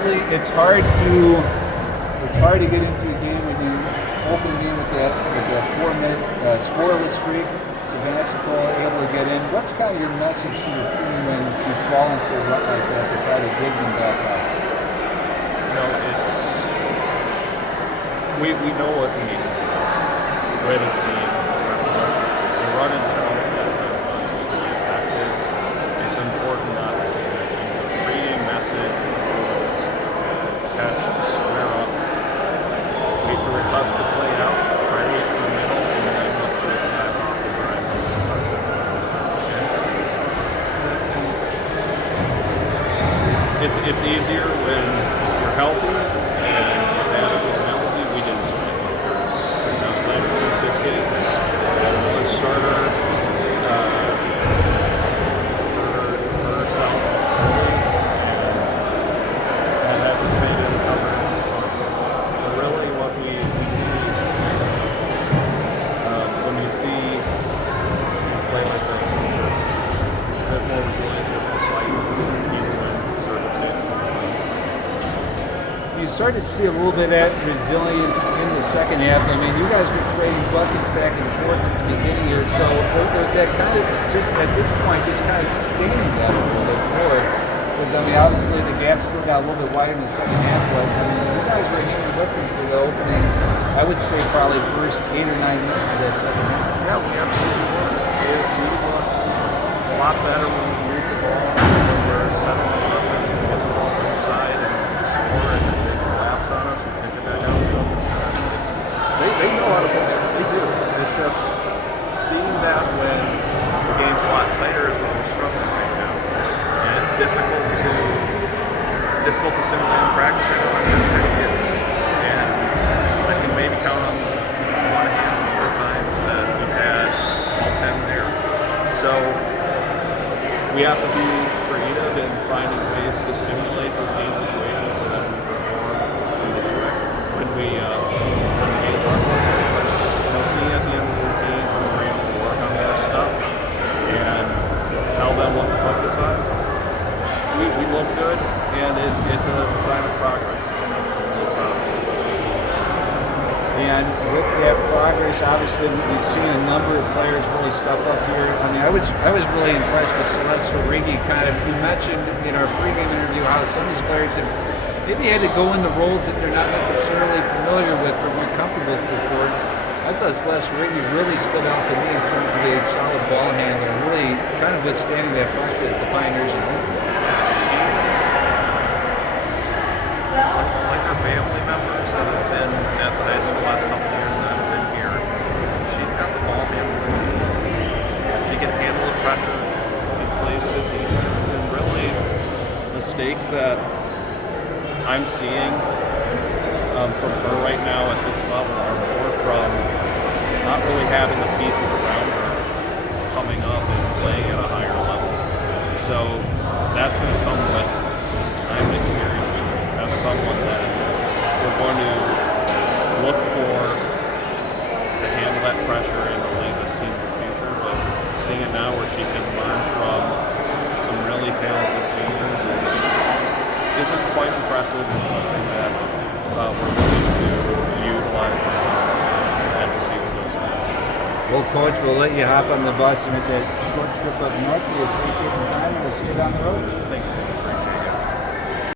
obviously it's hard to get into a game when you open the game with that 4-minute scoreless streak. Sevastpol able to get in. What's kind of your message to your team when you fall into a rut like that to try to dig them back up? We know what we need. We're the team. The run and jump that runs is really effective. It's important not to do it. The pregame message was catch, square up, wait for the cuts to play out, try to get to the middle, and then look for the snap off the drive. It's easier when you're healthy and you have availability. We didn't tonight. I was playing with 2 sick kids. One starter hurt herself, and that just made it tougher. But really, what we need when we see teams play like this is just a bit more resilience with the fight, even when circumstances are not. You started to see a little bit of that resilience in the second half. I mean, you guys were trading buckets back and forth at the beginning here, so was that kind of just at this point just kind of sustaining that a little bit more? Because I mean, obviously the gap still got a little bit wider in the second half, but I mean, you guys were hanging with them for the opening. I would say probably first 8 or 9 minutes of that second half. Yeah, we absolutely were. We looked a lot better when we moved the ball, when we're settling on offense, we get the ball inside and score, and if they collapse on us, we kick it back out and go for the shot. They know how to play. They do. It's just seeing that when the game's a lot tighter is what we're struggling right now. And it's difficult to simulate in practice right now. I've got 10 kids, and I can maybe count on one hand the number of times that we've had all 10 there. So we have to be creative in finding ways to simulate those game situations so that we perform when the games are closer. Seeing at the end of the games when we're able to work on their stuff and tell them what to focus on. We look good, and it's a sign of progress. And with that progress, obviously we've seen a number of players really step up here. I mean, I was really impressed with Celeste Riggi. You mentioned in our pregame interview how some of these players have maybe had to go into roles that they're not necessarily familiar with or weren't comfortable with before. I thought Celeste Riggi really stood out to me in terms of a solid ball handler, really kind of withstanding that pressure that the Pioneers are moving. Like her family members that have been at the high school the last couple of years that have been here, she's got the ball handling. She can handle the pressure. She plays good defense, and really mistakes that I'm seeing from her right now at this level are more from not really having the pieces around her coming up and playing at a higher level. So that's going to come with this time and experience. Have someone that we're going to look for to handle that pressure and to lead this team in the future. But seeing it now where she can learn from some really talented seniors isn't quite impressive. It's something that we're looking to utilize as the season goes on. Well, Coach, we'll let you hop on the bus and with that short trip up north. We appreciate the time, and we'll see you down the road. Thanks, Tim.